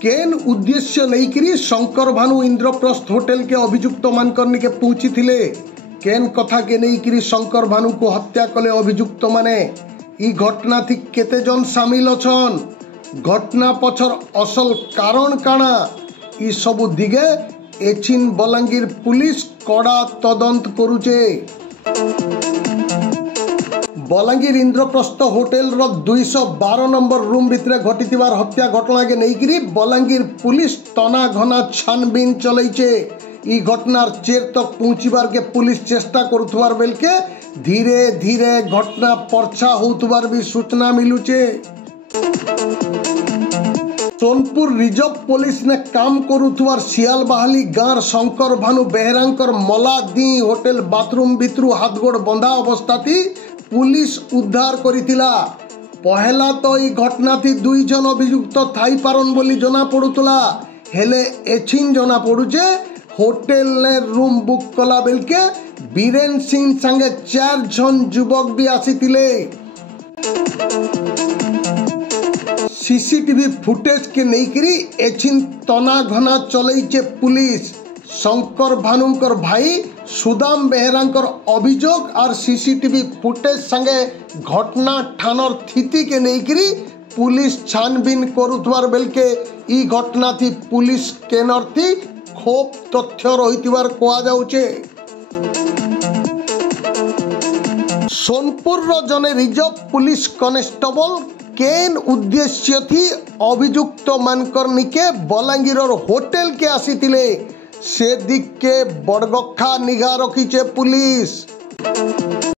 केन उद्देश्य नहीं शंकर भानु इंद्रप्रस्थ होटल के अभियुक्त मानकर निके पहुंची थिले। केन कथा के नहीं शंकर भानु को हत्या कले अभियुक्त माने। ई घटना थी केते जन शामिल अछन, घटना पछर असल कारण काना, ई सबु दिगे एचिन बलांगीर पुलिस कड़ा तदंत करुचे। बलांगीर इंद्रप्रस्थ होटेल रो 212 नंबर रूम भितरे घटिथिबार हत्या घटना के नहीं बलांगीर पुलिस तना घना छानबीन चलैचे। ई घटनार चेर तक पहुंचीबार के पुलिस चेष्टा करुथबार बेल के धीरे धीरे घटना पर्चा होतबार भी सूचना मिलुचे। सोनपुर रिजर्व पुलिस ने काम करुथबार सियालबाहाली गाँव शंकर भानु बेहरांकर मलादी होटेल बाथरूम भितरु हाथगोड़ बंधा अवस्था थी पुलिस उद्धार करितिला। पहला तो ई घटना थी 2 जन अभियुक्त थाई पारन बोली जना पड़ुतला, हेले एचिन जना पड़ुचे होटेल ने रूम बुक कला बेल के बीरेन सिंह संगे 4 जन युवक भी आसीतिले। सीसीटीवी फुटेज के नहीं एचिन तना घना चलैचे पुलिस। शंकर भानुकर भाई सुदाम बेहरांकर अभियोग और सीसीटीवी फुटेज संगे घटना ठानर स्थिति के नहीं पुलिस छानबीन करुथबार बेल के ई घटना थी पुलिस केनर थी खूब तथ्य रहितबार कहा जाउचे। सोनपुर रो जने रिजर्व पुलिस कनेस्टेबल केन उद्देश्य थी अभियुक्त मानकर निके बलांगीर होटेल के आसीतिले से दिक के बड़गखा निगा रखीचे पुलिस।